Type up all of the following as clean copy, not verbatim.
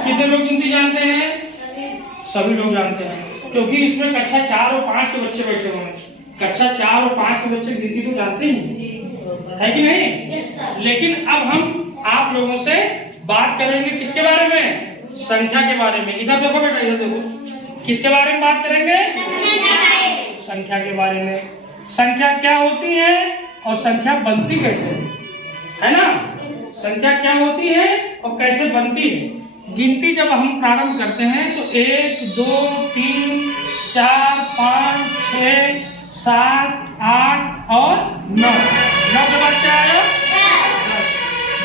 कितने लोग गिनती जानते हैं? सभी लोग जानते हैं, क्योंकि इसमें कक्षा 4 और 5 के बच्चे बैठे हुए हैं। कक्षा 4 और 5 के बच्चे गिनती तो जानते ही है कि नहीं? लेकिन अब हम आप लोगों से बात करेंगे किसके बारे में? संख्या के बारे में। इधर देखो बेटा, इधर देखो, किसके बारे में बात करेंगे? संख्या के बारे में। संख्या क्या होती है और संख्या बनती कैसे है ना? संख्या क्या होती है और कैसे बनती है? गिनती जब हम प्रारंभ करते हैं तो 1 2 3 4 5 6 7 8 और 9। 9 के बाद क्या आया?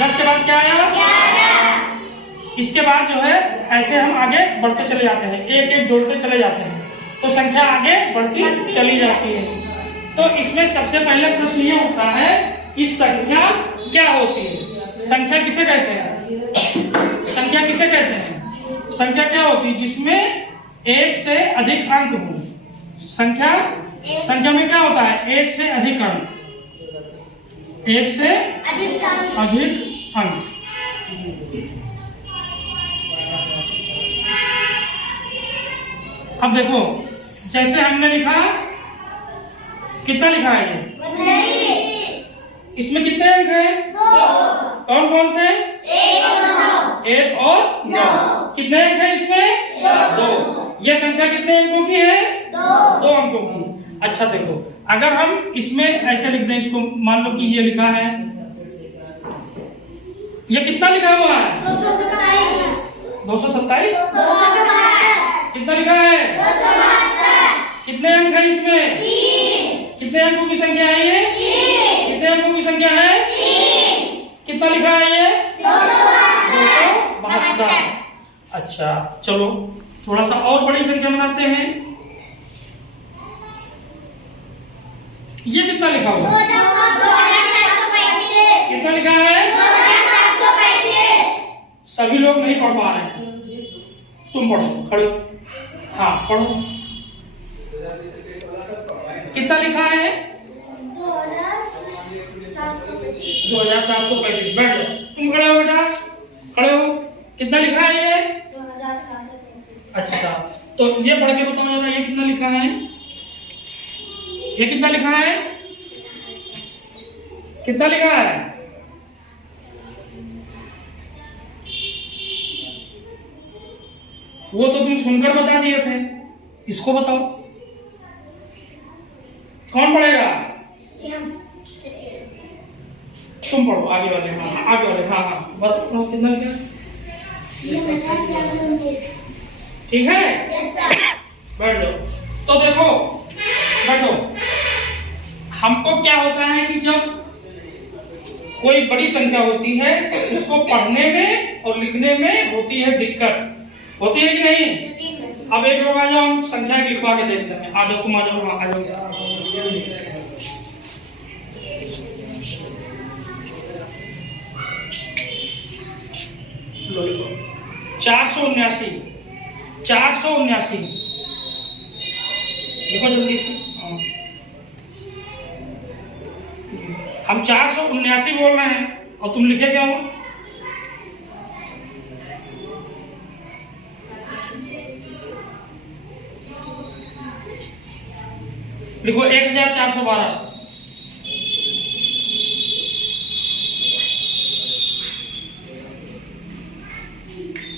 10 के बाद क्या आया? इसके बाद जो है ऐसे हम आगे बढ़ते चले जाते हैं, एक एक जोड़ते चले जाते हैं, तो संख्या आगे बढ़ती चली जाती है। तो इसमें सबसे पहले प्रश्न ये उठता है कि संख्या क्या होती है? संख्या किसे कहते हैं? संख्या किसे कहते हैं? संख्या क्या होती है? जिसमें एक से अधिक अंक हो। संख्या में क्या होता है? एक से अधिक अंक, एक से अधिक अंक। अब देखो, जैसे हमने लिखा, कितना लिखा है ये? इसमें कितने अंक हैं? 2। कौन कौन से? 1 और 9। कितने अंक हैं इसमें? 2। ये संख्या कितने अंकों की है? 2 अंकों की। अच्छा देखो, अगर हम इसमें ऐसे लिख दें, इसको मान लो कि ये लिखा है, ये कितना लिखा हुआ है? 227। कितना लिखा है? 272। कितने अंक है इसमें? 3। कितने अंकों की संख्या है ये? 3। कितने अंकों की संख्या है? 3। कितना लिखा है ये? 272। अच्छा चलो, थोड़ा सा और बड़ी संख्या बनाते हैं। ये कितना लिखा हुआ? कितना लिखा है? सभी लोग नहीं पढ़ पा रहे हैं, तुम पढ़ो, खड़े हो। हाँ पढ़ो। कितना लिखा है? 2735। बैठ जाओ, तुम खड़े हो बेटा, खड़े हो। कितना लिखा है ये? 2735। अच्छा, तो ये पढ़ के बताओ जरा, ये कितना लिखा है? ये कितना लिखा है? कितना लिखा है? वो तो तुम सुनकर बता दिए थे, इसको बताओ, कौन पढ़ेगा? तुम पढ़ो, आगे वाले। हाँ आगे वाले। हाँ बताओ कितना लिखा? ठीक है, बैठ जाओ। तो देखो, बैठो। हमको क्या होता है कि जब कोई बड़ी संख्या होती है, उसको पढ़ने में और लिखने में होती है दिक्कत, होती है कि नहीं? अब एक लोग आ जाओ, हम संख्या लिखवा के देखते हैं। आ जाओ, तुम आ जाओ, आ जाओ। 479। 479 लिखो जल्दी से। हम 479 बोल रहे हैं और तुम लिखे क्या हो? लिखो 1412।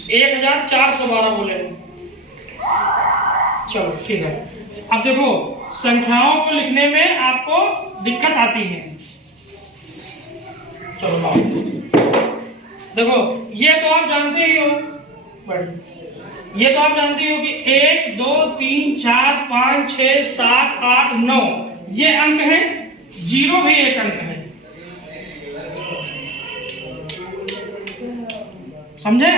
1412 बोले। चलो ठीक है। अब देखो, संख्याओं को लिखने में आपको दिक्कत आती है। चलो आओ, देखो ये तो आप जानते ही हो, ये तो आप जानते हो कि 1 2 3 4 5 6 7 8 9 ये अंक है। 0 भी एक अंक है, समझे?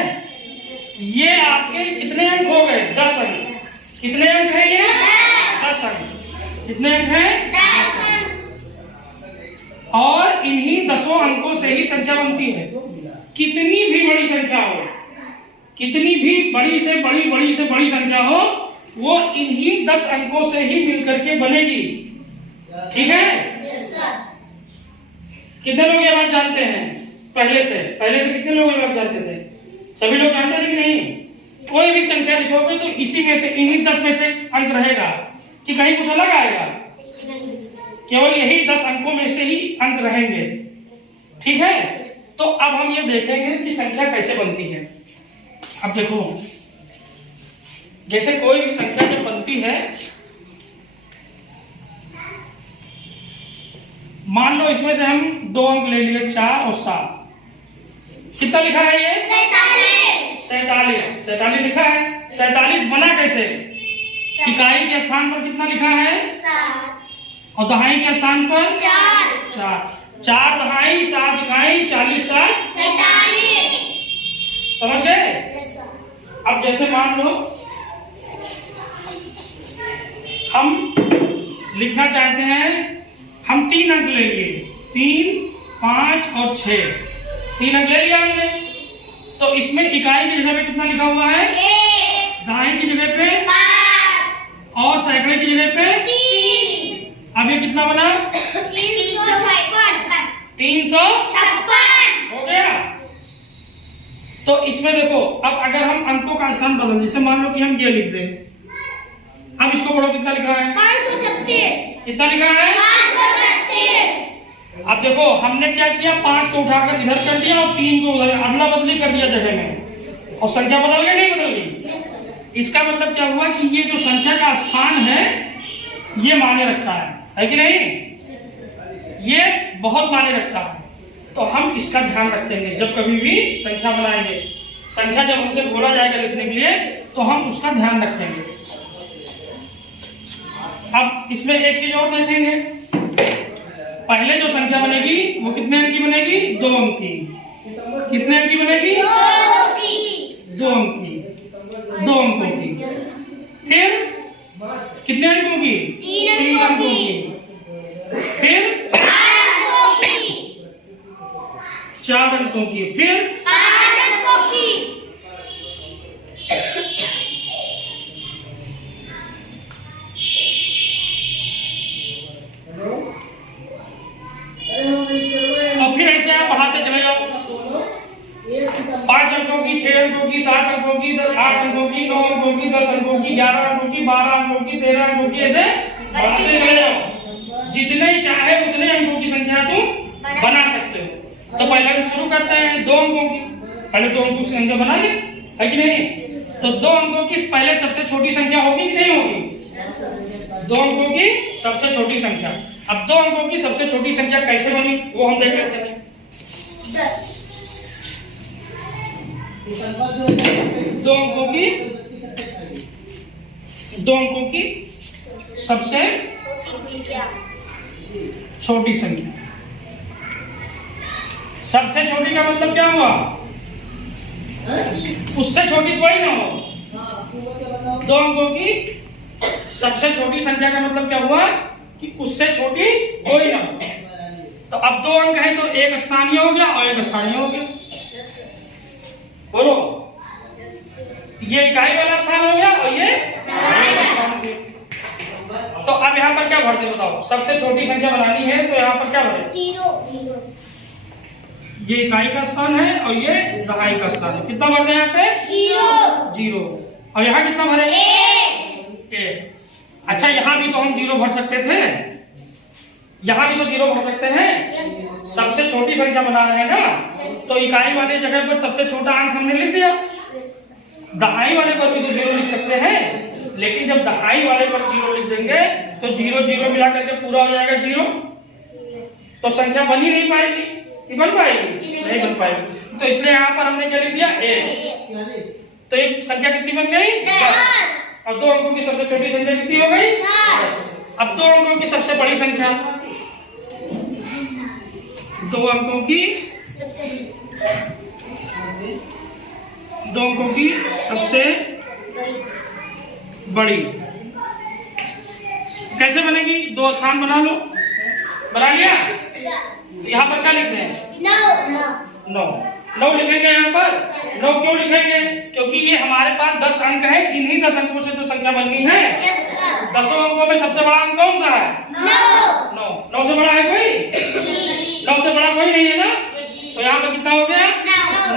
ये आपके कितने अंक हो गए? 10 अंक। कितने अंक है ये? 10 अंक। कितने अंक है? 10 अंक। और इन्हीं 10 अंकों से ही संख्या बनती है। कितनी भी बड़ी संख्या हो, कितनी भी बड़ी से बड़ी संख्या हो, वो इन्हीं 10 अंकों से ही मिलकर के बनेगी। ठीक है? कितने लोग ये बात जानते हैं? पहले से कितने लोग ये बात जानते थे? सभी लोग जानते थे कि नहीं? देखोगे तो इसी में से, इन्हीं 10 में से अंक रहेगा कि कहीं कुछ अलग आएगा? केवल यही 10 अंकों में से ही अंक रहेंगे। ठीक है, तो अब हम ये देखेंगे कि संख्या कैसे बनती है। अब देखो, जैसे कोई भी संख्या जब बनती है, मान लो इसमें से हम 2 अंक ले लिए, 4 और 7। कितना लिखा है ये? 47 लिखा है। 47 बना कैसे? इकाई के स्थान पर कितना लिखा है? 4 और दहाई के स्थान पर 4। 4 दहाई 7 इकाई 40 7 47। समझ गए? अब जैसे मान लो हम लिखना चाहते हैं, हम 3 अंक ले लिए, 3 5 और 6, 3 अंक ले लिया हमने। तो इसमें इकाई की जगह पे कितना लिखा हुआ है? 6, दहाई की जगह पे 5 और सैकड़े की जगह पे 3। अब ये कितना बना? 356 हो गया। तो इसमें देखो, अब अगर हम अंकों का स्थान बदल, जैसे मान लो कि हम ये लिख दें, अब इसको पढ़ो, कितना लिखा है? 536। कितना लिखा है? 536। अब देखो हमने क्या किया, 5 को उठाकर इधर कर दिया और 3 को उधर, अदला बदली कर दिया जगह में, और संख्या बदल गई नहीं बदल गई? इसका मतलब क्या हुआ कि ये जो संख्या का स्थान है ये मायने रखता है कि नहीं? ये बहुत मायने रखता है। तो हम इसका ध्यान रखेंगे जब कभी भी संख्या बनाएंगे। संख्या जब हमसे बोला जाएगा लिखने के लिए तो हम उसका ध्यान रखेंगे। अब इसमें एक चीज और देखेंगे, पहले जो संख्या बनेगी वो कितने अंक की बनेगी? 2 अंक की। कितने अंक की बनेगी? 2 अंक की। 2 अंकों की। फिर कितने अंकों की? 3 अंकों की। फिर 4 अंकों की। फिर 5 अंकों की। और फिर ऐसे आप बढ़ाते चले जाओ, 5 अंकों की, 6 अंकों की, 7 अंकों की, 8 अंकों की, 9 अंकों की, 10 अंकों की, 11 अंकों की, 12 अंकों की, 13 अंकों की, ऐसे बढ़ाते चले जाओ। जितने चाहे उतने अंकों की संख्या तुम बना सकते हो। तो पहले हम शुरू करते हैं 2 अंकों की। पहले 2 अंकों की संख्या बना ले, है कि नहीं? तो 2 अंकों की पहले सबसे छोटी संख्या होगी कि नहीं होगी? 2 अंकों की सबसे छोटी संख्या। अब 2 अंकों की सबसे छोटी संख्या कैसे बनी वो हम देख लेते हैं। 2 अंकों की सबसे छोटी संख्या। सबसे छोटी का मतलब क्या हुआ? उससे छोटी कोई ना हो। 2 अंकों की सबसे छोटी संख्या का मतलब क्या हुआ कि उससे छोटी कोई ना हो। तो अब 2 अंक है तो एक स्थानीय हो गया और एक स्थानीय हो गया। बोलो, ये इकाई वाला स्थान हो गया और ये दहाई वाला स्थान हो गया। तो अब यहाँ पर क्या भर दे बताओ? सबसे छोटी संख्या बनानी है तो यहाँ पर क्या भरे? 0। ये इकाई का स्थान है और ये दहाई का स्थान है। कितना भर दे यहाँ पे? 0। और यहाँ कितना भरे? 1। अच्छा, यहाँ भी तो हम 0 भर सकते थे, यहाँ भी तो 0 भर सकते हैं। सबसे छोटी संख्या बना रहे हैं ना, तो इकाई वाले जगह पर सबसे छोटा अंक हमने लिख दिया। दहाई वाले पर भी तो 0 लिख सकते हैं, लेकिन जब दहाई वाले पर 0 लिख देंगे तो 0 0 मिला करके पूरा हो जाएगा 0। तो संख्या बन ही नहीं पाएगी। बन पाएगी? नहीं बन पाएगी। तो इसलिए यहाँ पर हमने क्या लिख दिया? 1। तो एक संख्या कितनी बन गई? 10। और 2 अंकों की सबसे छोटी संख्या कितनी हो गई? 10। अब 2 अंकों की सबसे बड़ी संख्या, 2 अंकों की सबसे बड़ी कैसे बनेगी? 2 स्थान बना लो। बना लिया? यहाँ पर क्या लिखते हैं? 9 लिखेंगे। यहाँ पर 9 क्यों लिखेंगे? क्योंकि ये हमारे पास 10 अंक है। इन्हीं 10 अंकों से तो संख्या बनी है। 10 अंकों में सबसे बड़ा अंक कौन सा है? 9। 9 से बड़ा है कोई? 9 से बड़ा कोई नहीं है ना। तो यहाँ पर कितना हो गया?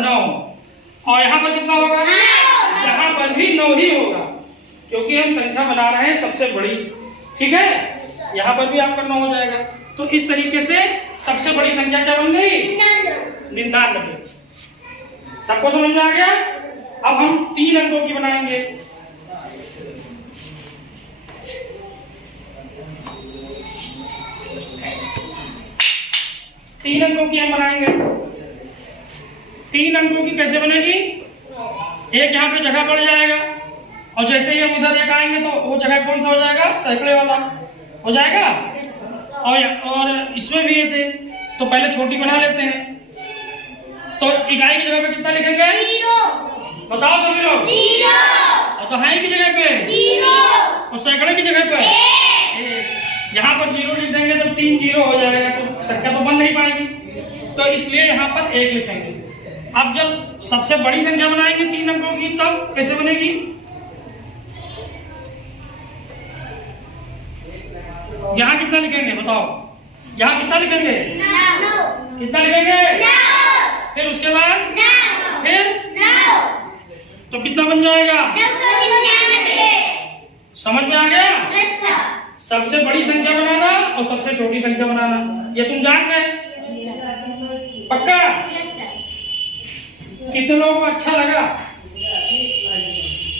9। और यहाँ पर कितना होगा? यहाँ पर पर भी 9 ही होगा, क्योंकि हम संख्या बना रहे हैं सबसे बड़ी। ठीक है, यहाँ पर भी आपका 9 हो जाएगा। तो इस तरीके से सबसे बड़ी संख्या क्या बन गई? 99। सबको समझ में आ गया? अब हम 3 अंकों की बनाएंगे। 3 अंकों की हम बनाएंगे। 3 अंकों की कैसे बनेगी? एक यहाँ पे जगह पड़ जाएगा, और जैसे ही हम उधर एक आएंगे तो वो जगह कौन सा हो जाएगा? सैकड़े वाला हो जाएगा। और इसमें भी ऐसे, तो पहले छोटी बना लेते हैं। तो इकाई की जगह पे कितना लिखेंगे? 0। बताओ सभी लोग। 0। और दहाई की जगह पे 0। और सैकड़े की जगह पे 1। यहाँ पर 0 लिख देंगे तो 3 0 हो जाएगा, तो संख्या तो बन नहीं पाएगी, तो इसलिए यहाँ पर 1 लिखेंगे। अब जब सबसे बड़ी संख्या बनाएंगे 3 अंकों की, तब कैसे बनेगी? यहाँ कितना लिखेंगे? बताओ, यहाँ कितना लिखेंगे? 9। कितना लिखेंगे? 9। फिर उसके बाद 9। फिर 9। तो कितना बन जाएगा? 999। समझ में आ गया? सबसे बड़ी संख्या बनाना और सबसे छोटी संख्या बनाना, ये तुम जान गए? पक्का? कितने लोगों को अच्छा लगा?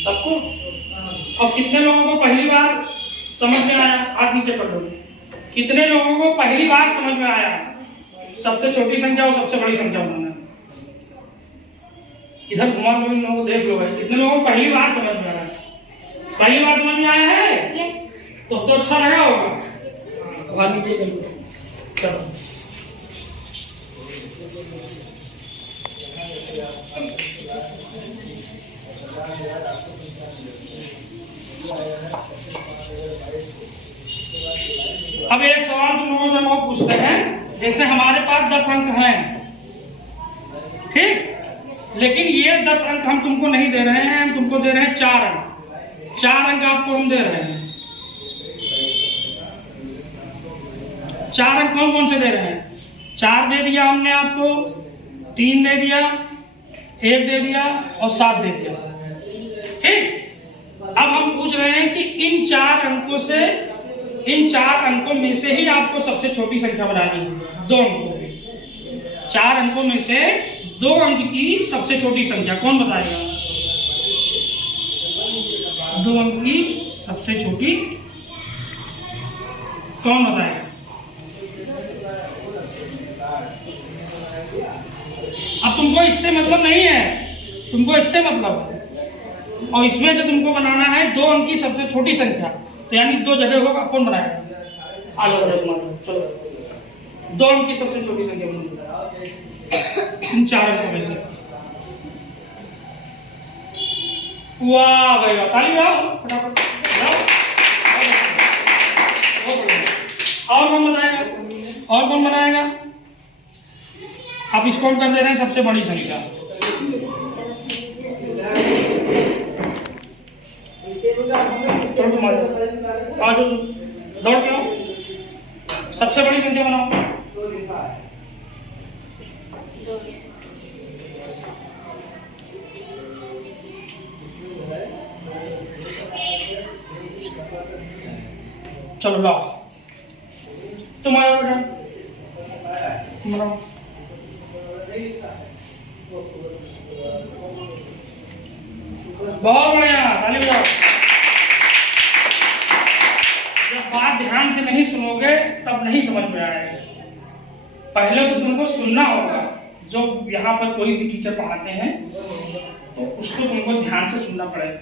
सबको? और कितने लोगों को पहली बार समझ में आया? हाथ नीचे कर दो। कितने लोगों को पहली बार समझ में आया सबसे छोटी संख्या और सबसे बड़ी संख्या बनाना? इधर घुमा लो, इन लोगों को देख लो भाई, कितने लोगों को पहली बार समझ में आया? पहली बार समझ में आया है? तो अच्छा लगा होगा। हाथ नीचे कर दो। चलो, अब एक सवाल तुम लोगों से वो पूछते हैं, जैसे हमारे पास 10 अंक हैं, ठीक, लेकिन ये 10 अंक हम तुमको नहीं दे रहे हैं, हम तुमको दे रहे हैं 4 अंक। 4 अंक आपको हम दे रहे हैं। 4 अंक कौन कौन से दे रहे हैं? 4 दे दिया हमने आपको, 3 दे दिया, 1 दे दिया और 7 दे दिया। ठीक, अब हम पूछ रहे हैं कि इन 4 अंकों से, इन 4 अंकों में से ही आपको सबसे छोटी संख्या बनानी है। 2 अंकों की, 4 अंकों में से 2 अंक की सबसे छोटी संख्या कौन बताएगा? 2 अंक की सबसे छोटी कौन बताएगा? अब तुमको इससे मतलब नहीं है, तुमको इससे मतलब है, और इसमें से तुमको बनाना है 2 अंक की सबसे छोटी संख्या, तो यानी 2 जगह होगा, कौन बनाएगा? आलो चलो, 2 अंक की सबसे छोटी संख्या बनाओ इन 4 अंकों में से। वाह भाई वाह, ताली बजाओ फटाफट। और कौन बनाएगा? और कौन बनाएगा? आप इसको कर दे रहे हैं सबसे बड़ी संख्या। दौड़ के आओ, सबसे बड़ी संख्या बनाओ। चलो लाओ, तुम आओ बेटा, तुम बनाओ। बहुत बढ़िया, ताली बजाओ। जब बात ध्यान से नहीं सुनोगे तब नहीं समझ में आएगा। पहले तो तुमको सुनना होगा, जो यहाँ पर कोई भी टीचर पढ़ाते हैं तो उसको तुमको ध्यान से सुनना पड़ेगा।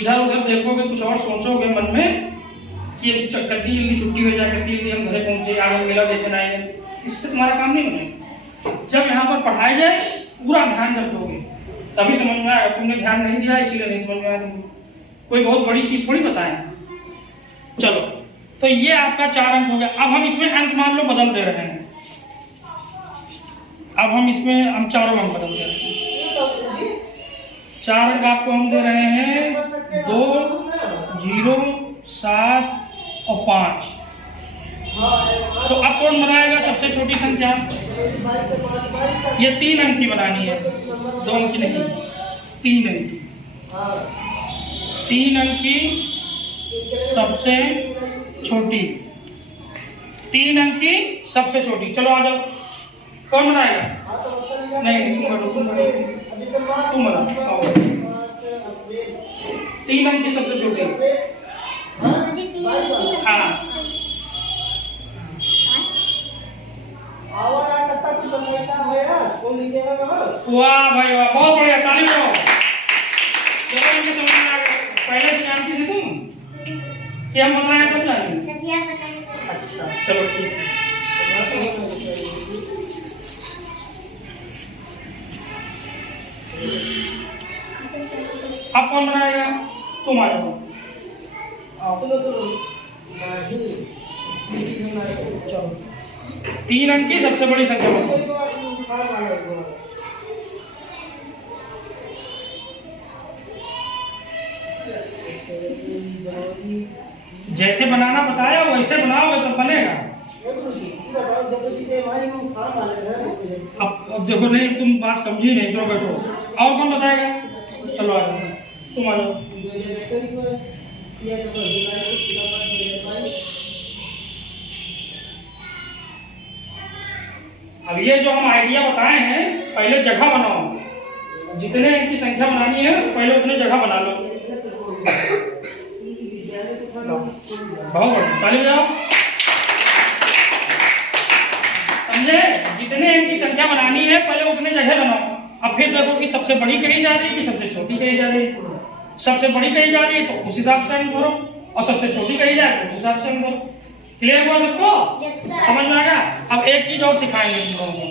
इधर उधर देखोगे, कुछ और सोचोगे मन में कि कितनी जल्दी छुट्टी हो जाए, कितनी जल्दी हम घरे पहुंचे, आगे मेला देखने आएंगे, इससे तुम्हारा काम नहीं बनेगा। जब यहाँ पर पढ़ाई जाए पूरा ध्यान रखोगे तभी समझ में आएगा। तुमने ध्यान नहीं दिया इसीलिए नहीं समझ में आया तुमको, कोई बहुत बड़ी चीज थोड़ी बताए। चलो, तो ये आपका 4 अंक हो गया। अब हम इसमें अंक मान लो बदल दे रहे हैं। अब हम इसमें हम 4 अंक बदल दे रहे हैं। 4 अंक आपको हम दे रहे हैं 2, 0, 7 और 5। तो अब कौन बनाएगा सबसे छोटी संख्या? ये 3 अंक की बनानी है, 2 अंक की नहीं, 3 अंक की। 3 अंक की सबसे छोटी, 3 अंक की सबसे छोटी। चलो आ जाओ, कौन बनाएगा? नहीं तुम बनाओ। 3 अंक की सबसे छोटी। हाँ वाह भाई वाह, बहुत बढ़िया, ताली बजाओ। चलो इनके समझ में आ गया। पहले से जानती थी तुम कि हम बनाए तब जानेंगे? अच्छा चलो ठीक है। अब कौन बनाएगा? तुम आ जाओ। चलो 3 अंक की सबसे बड़ी संख्या बताओ। जैसे बनाना बताया वैसे बनाओगे तो बनेगा। अब देखो, नहीं तुम बात समझी नहीं तो बैठो। और कौन बताएगा? चलो आ जाओ, तुम आ जाओ। अब ये जो हम आइडिया बताए हैं, पहले जगह बनाओ। जितने अंक की संख्या बनानी है पहले उतने जगह बना लो। बहुत बढ़िया, ताली बजाओ। समझे? जितने अंक की संख्या बनानी है पहले उतने जगह बनाओ। अब फिर देखो कि सबसे बड़ी कही जा रही है कि सबसे छोटी कही जा रही है। सबसे बड़ी कही जा रही है तो उस हिसाब से अंक भरो, और सबसे छोटी कही जाए तो उस हिसाब से अंक भरो। क्लियर हुआ सबको? समझ में आ गया? अब एक चीज और सिखाएंगे तुम लोगों को।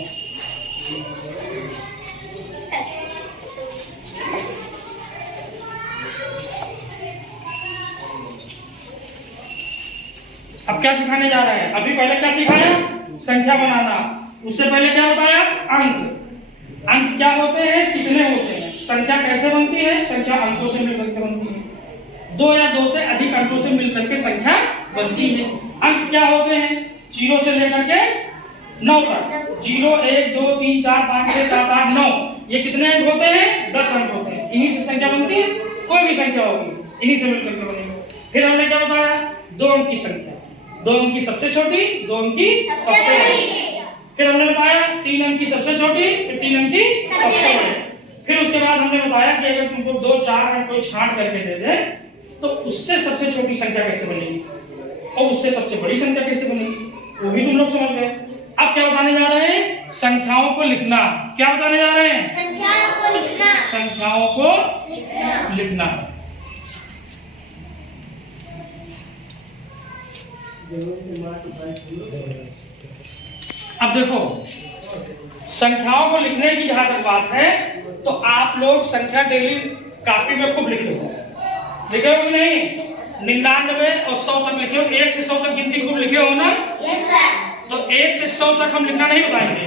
अब क्या सिखाने जा रहे हैं? अभी पहले क्या सिखाया? संख्या बनाना। उससे पहले क्या बताया? अंक। अंक क्या होते हैं, कितने होते हैं, संख्या कैसे बनती है? संख्या अंकों से मिलकर के बनती है। 2 या 2 से अधिक अंकों से मिलकर के संख्या बनती है। अंक क्या होते हैं? 0 से लेकर के 9 तक। 0 1 2 3 4 5 6 7 8 9, ये कितने अंक होते हैं? 10 अंक होते हैं। इन्हीं से संख्या बनती है। कोई भी संख्या होगी इन्हीं से मिलकर के बनेगी। फिर हमने क्या बताया? 2 अंक की संख्या, 2 अंक की सबसे छोटी, 2 अंक की सबसे बड़ी। फिर हमने बताया 3 अंक की सबसे छोटी, फिर 3 अंक की सबसे बड़ी। फिर उसके बाद हमने बताया कि अगर तुमको 2 4 अंक कोई छांट करके दे दे तो उससे सबसे छोटी संख्या कैसे बनेगी और उससे सबसे बड़ी संख्या कैसे बनेगी, वो भी तुम लोग समझ गए। अब क्या बताने जा रहे हैं? संख्याओं को लिखना। क्या बताने जा रहे हैं? संख्याओं को लिखना। संख्याओं को लिखना। अब देखो, संख्याओं को लिखने की जहां तक बात है तो आप लोग संख्या डेली कापी में खूब लिखे हो, लिखे हो कि नहीं? 99 और 100 तक लिखे हो। 1 से 100 तक गिनती खूब लिखे हो ना? Yes sir. तो 1 से 100 तक हम लिखना नहीं बताएंगे।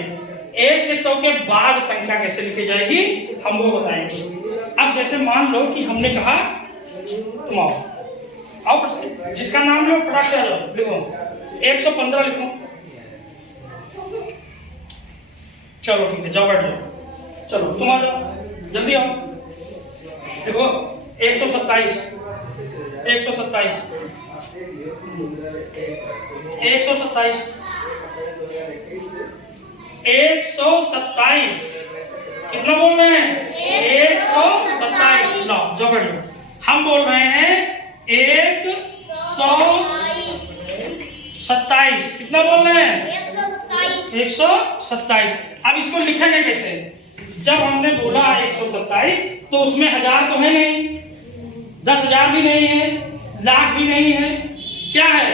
1 से 100 के बाद संख्या कैसे लिखी जाएगी हम वो बताएंगे। अब जैसे मान लो कि हमने कहा तुम आओ, और जिसका नाम लो फटाक से आ जाओ, लिखो 115 लिखो। चलो ठीक है, जाओ बैठ जाओ। चलो तुम आ जाओ, जल्दी आओ। देखो 127 127 127 127 कितना बोल रहे हैं? 127। लो जाओ बैठ जाओ। हम बोल रहे हैं 127। कितना बोल रहे हैं? 127। अब इसको लिखेंगे कैसे? जब हमने बोला 127 तो उसमें 1000 तो है नहीं, 10,000 भी नहीं है, लाख भी नहीं है, क्या है?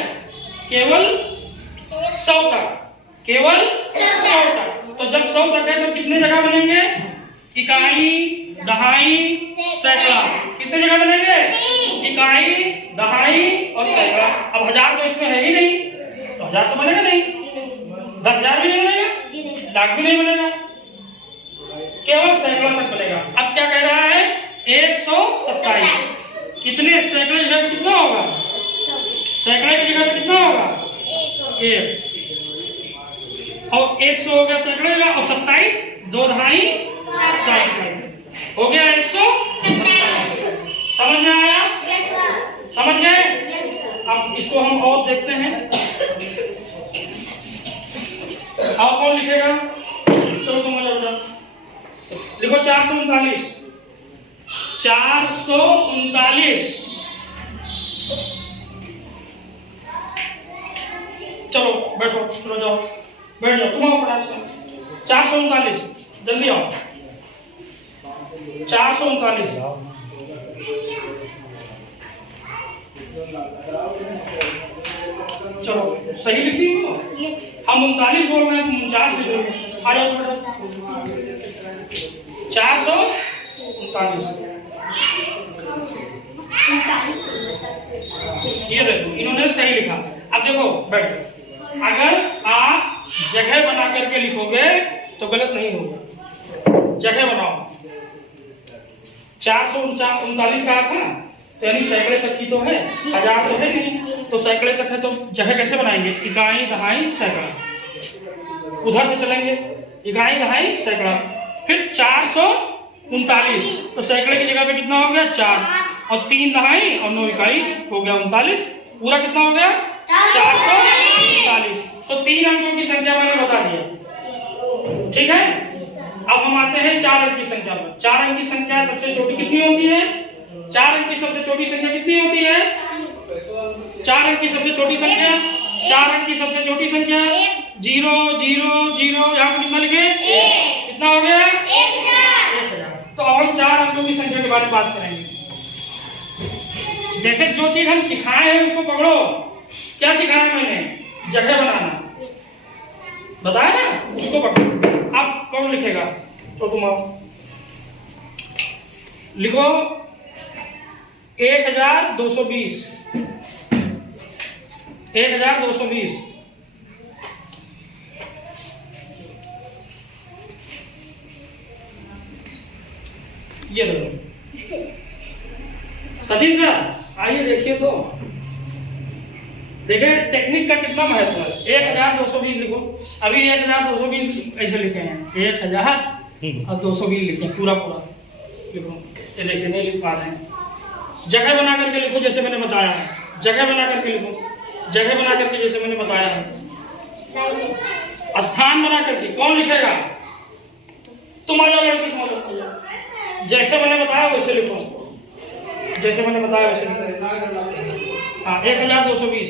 केवल 100 तक, केवल 100 तक। तो जब 100 तक है तो कितने जगह बनेंगे? इकाई, दहाई, सैकड़ा। कितने जगह बनेंगे? इकाई, दहाई और सैकड़ा। अब 1000 तो इसमें है ही नहीं, तो 1000 तो बनेगा नहीं, 10,000 भी नहीं बनेगा, लाख भी नहीं बनेगा, केवल सैकड़ा तक बनेगा। अब क्या कह रहा है? 127। कितने सैकड़े जगह पे कितना होगा? सैकड़े की जगह पे कितना होगा? 1। और 100 हो गया सैकड़े का, और 27 2 दहाई 7 हो गया 127। समझ में आया? 439। चलो बैठो, चलो जाओ, बैठ जाओ, तुम आओ फटाक से। 439, जल्दी आओ। 439। चलो सही लिखी हो? हम 39 बोल रहे हैं, तुम 49 लिख रहे हो। आ जाओ बेटा। 439। ये देखो इन्होंने सही लिखा। अब देखो बैठ, अगर आप जगह बना करके लिखोगे तो गलत नहीं होगा। जगह बनाओ। 439 कहा था, तो यानी सैकड़े तक की तो है, हजार तो है नहीं, तो सैकड़े तक है, तो जगह कैसे बनाएंगे? इकाई, दहाई, सैकड़ा। उधर से चलेंगे, इकाई, दहाई, सैकड़ा, फिर 439, तो सैकड़े की जगह पे कितना हो गया? 4, और 3 दहाई और 9 इकाई हो गया 39। पूरा कितना हो गया? 439। तो 3 अंकों की संख्या मैंने बता दिया, ठीक है। अब हम आते हैं 4 अंक की संख्या पर। 4 अंक की संख्या सबसे छोटी कितनी होती है? 4 अंक की सबसे छोटी संख्या कितनी होती है? 4 अंक की सबसे छोटी संख्या, 4 अंक की सबसे छोटी संख्या 0 0 0। यहाँ पर कितना लिखे? कितना हो गया? 1000। तो अब हम 4 अंकों की संख्या के बारे में बात करेंगे। जैसे जो चीज हम सिखाए हैं उसको पकड़ो। क्या सिखाया मैंने? जगह बनाना बताया ना, उसको पकड़ो। अब कौन लिखेगा? तो तुम आओ, लिखो 1220। 1220। ये देखो सचिन सर, आइए देखिए तो, देखिए टेक्निक का कितना महत्व है। 1220 लिखो। अभी 1220 ऐसे लिखे हैं, 1220 लिखे हैं, पूरा पूरा लिखो। ये देखिए नहीं लिख पा रहे हैं। जगह बना करके लिखो जैसे मैंने बताया है। जगह बना करके लिखो, जगह बना करके जैसे मैंने बताया है। स्थान बना करके कौन लिखेगा? तुम आ जाओ लड़की, तुम आ जाओ। जैसे मैंने बताया वैसे लिखो, जैसे मैंने बताया वैसे लिखो। हाँ 1220।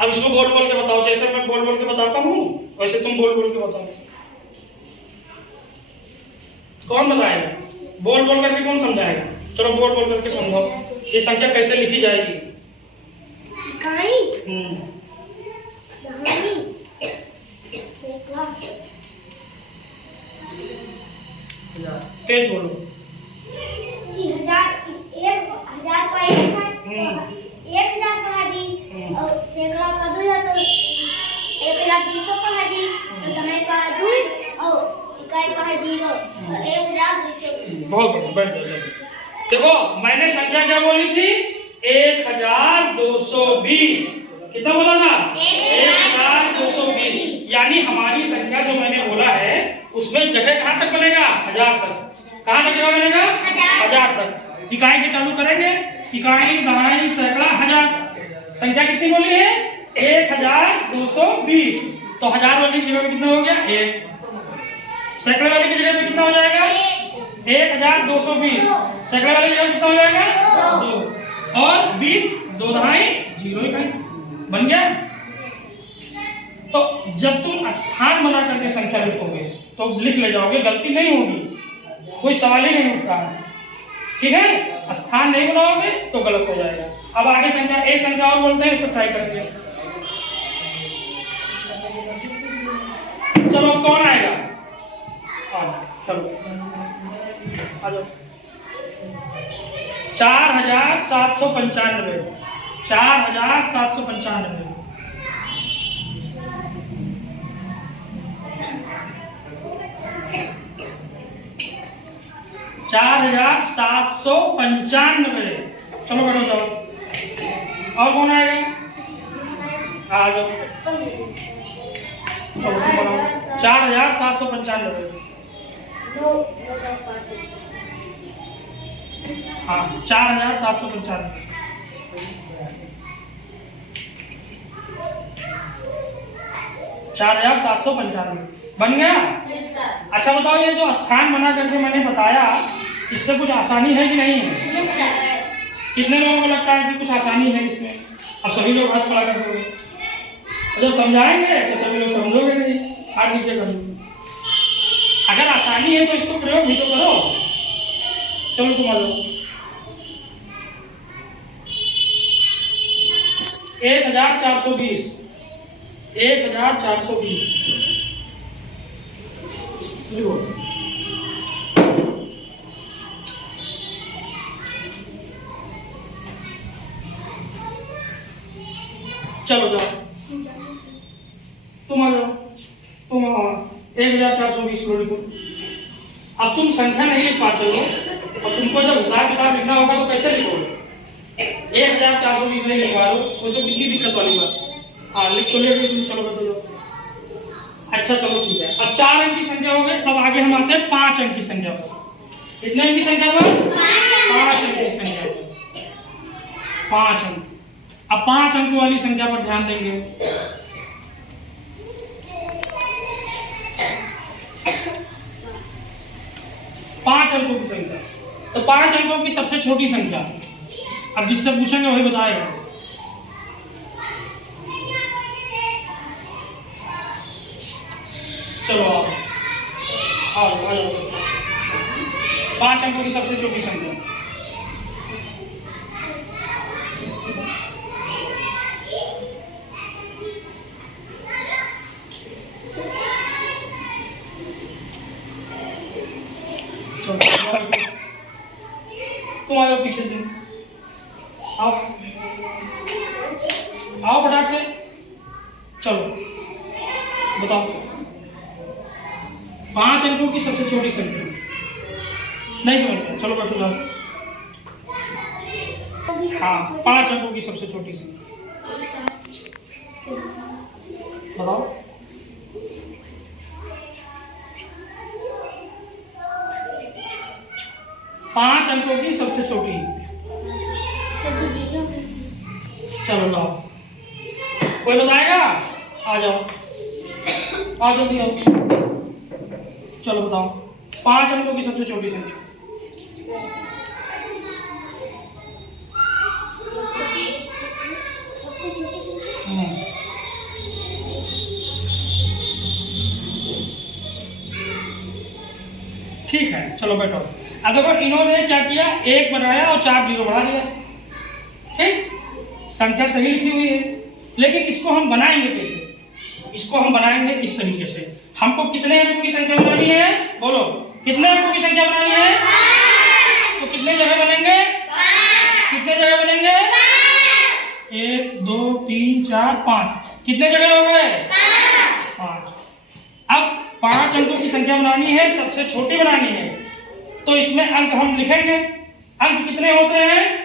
अब इसको बोल बोल के बताओ, जैसे मैं बोल बोल के बताता हूँ वैसे तुम बोल बोल के बताओ। कौन बताएगा? बोल बोल करके कौन समझाएगा? चलो बोल बोल करके समझाओ, ये संख्या कैसे लिखी जाएगी? तेज बोलो। 1000 का 1000 पढ़ा जी, और सैकड़ा का 2 तो 1200 पढ़ा जी, तो दहाई का 2 और इकाई का 0, तो 1220। बहुत बढ़िया, बैठ जाओ। देखो मैंने संख्या क्या बोली थी? 1220। कितना बोला था? 1220। यानी हमारी संख्या जो मैंने बोला है उसमें जगह कहाँ तक बनेगा? 1000 तक। कहाँ तक जगह बनेगा? 1000 तक। इकाई से चालू करेंगे, इकाई, दहाई, सैकड़ा, 1000। संख्या कितनी बोली है? 1220। तो 1000 वाली की जगह पे कितना हो गया? 1। सैकड़े वाली की जगह पे कितना हो जाएगा? 1220। सैकड़े वाली जगह कितना हो जाएगा? 2। और 20, 2 दहाई 0 इकाई बन गया। तो जब तुम स्थान बना करके संख्या लिखोगे तो लिख ले जाओगे, गलती नहीं होगी, कोई सवाल ही नहीं उठता है, ठीक है। स्थान नहीं बनाओगे तो गलत हो जाएगा। अब आगे संख्या, एक संख्या और बोलते हैं, इसको ट्राई करेंगे। चलो कौन आएगा? चलो आ जाओ। 4795। 4795। 4795। चलो बैठो जाओ। और कौन आएगा? आ जाओ। 4795। हाँ 4795। $4795 बन गया। अच्छा बताओ, ये जो स्थान बना करके मैंने बताया, इससे कुछ आसानी है कि नहीं है? कितने लोगों को लगता है कि कुछ आसानी है इसमें? अब सभी लोग हाथ खड़ा कर दोगे, जब समझाएंगे तो सभी लोग समझोगे नहीं, हाथ नीचे कर दो। अगर आसानी है तो इसको प्रयोग भी तो करो। चलो तुम आ जाओ। 1420 1420 लिखो। चलो जाओ, तुम आ जाओ, तुम 1420 लो लिखो। अब तुम संख्या नहीं लिख पाते हो, और तुमको जब हिसाब किताब लिखना होगा तो कैसे लिखोगे? 1420 नहीं लिखवा लो, सोचो कितनी दिक्कत वाली बात। हाँ लिख तो ले, चलो बदलो। अच्छा चलो ठीक है, अब 4 अंक की संख्या हो गई। अब आगे हम आते हैं 5 अंक की संख्या पर। कितने अंक की संख्या पर? 5 अंक की संख्या पर। 5 अंक। अब 5 अंक वाली संख्या पर ध्यान देंगे। पांच अंकों की संख्या, तो 5 अंकों की सबसे छोटी संख्या। अब जिससे पूछेंगे वही बताएगा। चलो आओ आओ आ जाओ। 5 अंकों की सबसे छोटी संख्या। तुम आ जाओ पीछे से, आओ आओ फटाक से। चलो बताओ 5 अंकों की सबसे छोटी संख्या। नहीं समझ में? चलो बैठो जाओ। हाँ 5 अंकों की सबसे छोटी संख्या बताओ। पांच अंकों की सबसे छोटी। चलो लाओ, कोई बताएगा? आ जाओ, आ जल्दी आओ। चलो बताओ 5 अंकों की सबसे छोटी संख्या। ठीक है चलो बैठो। अब देखो इन्होंने क्या किया, 1 बनाया और 4 जीरो बढ़ा दिया। ठीक, संख्या सही लिखी हुई है, लेकिन इसको हम बनाएंगे कैसे? इसको हम बनाएंगे इस तरीके से। हमको कितने अंकों की संख्या बनानी है? बोलो, कितने अंकों की संख्या बनानी है? तो कितने जगह बनेंगे? कितने जगह बनेंगे? 1 2 3 4 5। कितने जगह हो गए? 5। अब 5 अंकों की संख्या बनानी है, सबसे छोटी बनानी है, तो इसमें अंक हम लिखेंगे। अंक कितने होते हैं?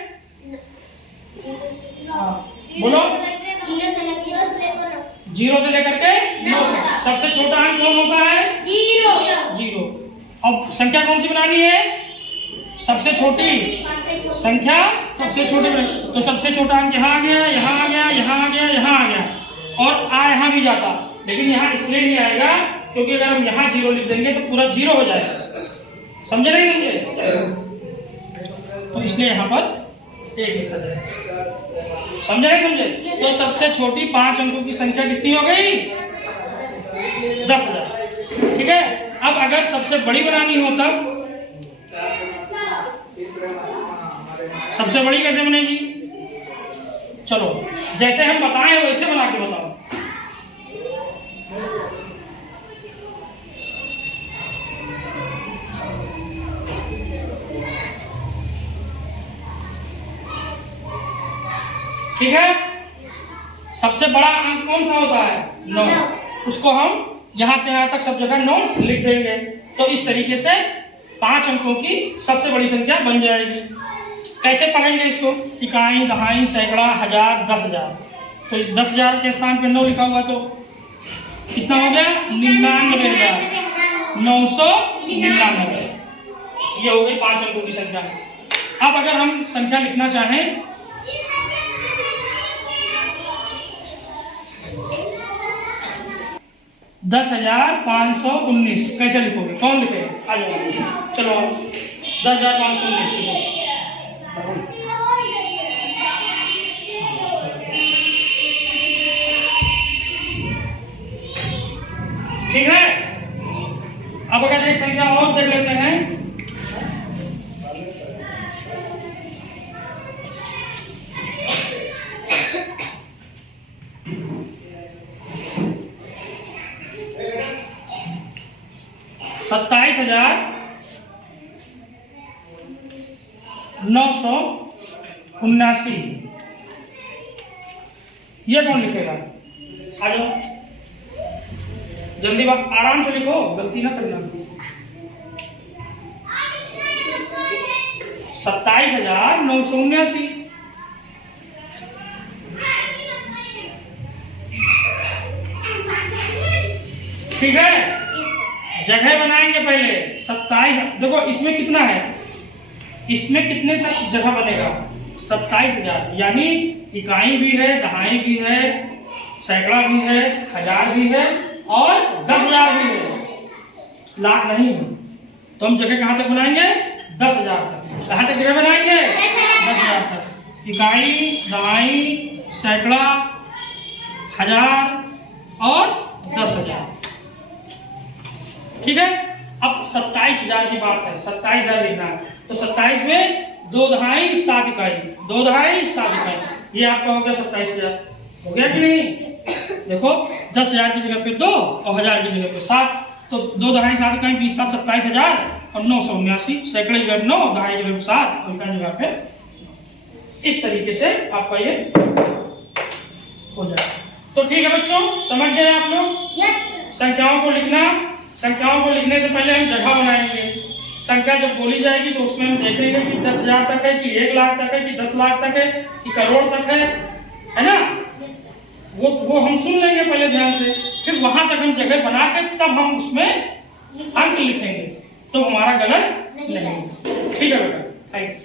बोलो। 0 से लेकर के 9 तक। सबसे छोटा अंक कौन होता है? 0। अब संख्या कौन सी बनानी है? सबसे छोटी संख्या, सबसे छोटी। तो सबसे छोटा अंक यहाँ आ गया, यहाँ आ गया, यहाँ आ गया, यहाँ आ गया, और आ यहाँ भी जाता, लेकिन यहाँ इसलिए नहीं आएगा क्योंकि अगर हम यहाँ 0 लिख देंगे तो पूरा 0 हो जाएगा। समझे नहीं समझे? तो इसलिए यहाँ पर 1 लिखा जाए। समझे नहीं समझे? तो सबसे छोटी 5 अंकों की संख्या कितनी हो गई? 10,000। ठीक है। अब अगर सबसे बड़ी बनानी हो तब सबसे बड़ी कैसे बनेगी? चलो जैसे हम बताएं वैसे बना के बताओ। ठीक है। सबसे बड़ा अंक कौन सा होता है? 9। उसको हम यहां से यहां तक सब जगह 9 लिख देंगे। तो इस तरीके से 5 अंकों की सबसे बड़ी संख्या बन जाएगी। कैसे पढ़ेंगे इसको? इकाई, दहाई, सैकड़ा, हजार, 10,000। तो 10,000 के स्थान पे 9 लिखा हुआ तो कितना हो गया? 99,999। ये हो गई 5 अंकों की संख्या। अब अगर हम संख्या लिखना चाहें 10,519 कैसे लिखोगे? कौन लिखेगा? आ जाओ, चलो 10,519 लिखो। ठीक है। अब अगर एक संख्या और देख लेते हैं, $27,979। ये कौन लिखेगा? आ जाओ, जल्दी बात, आराम से लिखो, गलती ना करना। 27,979। ठीक है, जगह बनाएंगे पहले। 27, देखो इसमें कितना है, इसमें कितने तक जगह बनेगा? 27,000, यानी इकाई भी है, दहाई भी है, सैकड़ा भी है, हजार भी है और 10,000 भी है। लाख नहीं है। तो हम जगह कहाँ तक बनाएंगे? 10,000 तक। कहाँ तक जगह बनाएंगे? 10,000 तक। इकाई, दहाई, सैकड़ा, हजार और 10,000। ठीक है। अब 27,000 की बात है, 27,000 लिखना है। तो 27 में 2 दहाई 7 इकाई, 2 दहाई 7 इकाई, ये आपका हो गया 27,000। हो गया कि नहीं? देखो 10,000 की जगह पे 2 और 1000 की जगह पे 7, तो 2 दहाई 7 इकाई 20 7 27,000 और 979। सैकड़े की जगह 9, दहाई की जगह 7 और इकाई जगह पे। इस तरीके से आपका ये हो जाए। तो ठीक है बच्चों, समझ गए आप लोग? संख्याओं को लिखना, संख्याओं को लिखने से पहले हम जगह बनाएंगे। संख्या जब बोली जाएगी तो उसमें हम देखेंगे कि 10,000 तक है कि 1 लाख तक है कि 10 लाख तक है कि करोड़ तक है ना? वो हम सुन लेंगे पहले ध्यान से, फिर वहां तक हम जगह बना के तब हम उसमें अंक लिखेंगे, तो हमारा गलत नहीं। ठीक है बेटा, थैंक यू।